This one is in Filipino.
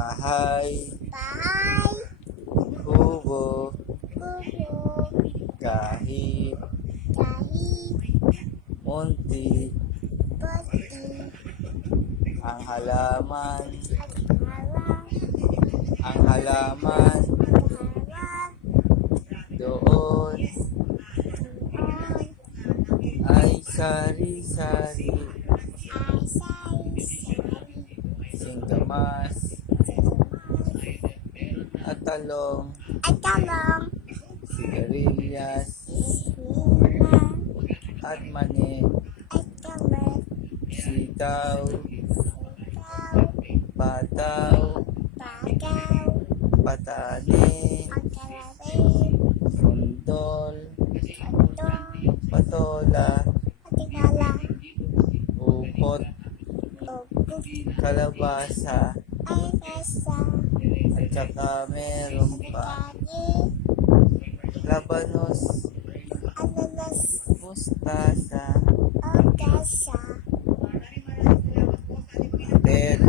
Bahay, bahay, kubo, kubo, kahit, kahit, munti, pati, ang halaman, at harap, ang halaman, harap, doon doon, ay sari-sari, ay sari-sari, singkamas, at talong, at talong, sigarilyas, sila, at mani, at kamay, sitaw, ikaw, pataw, bagaw, patani, ang kalabit, sundol, atong, patola, patigala, upot, ugot, kalabasa, ay kasa, at saka meron pa kagi, labanos, ananas, mustasa, o gasa, bell,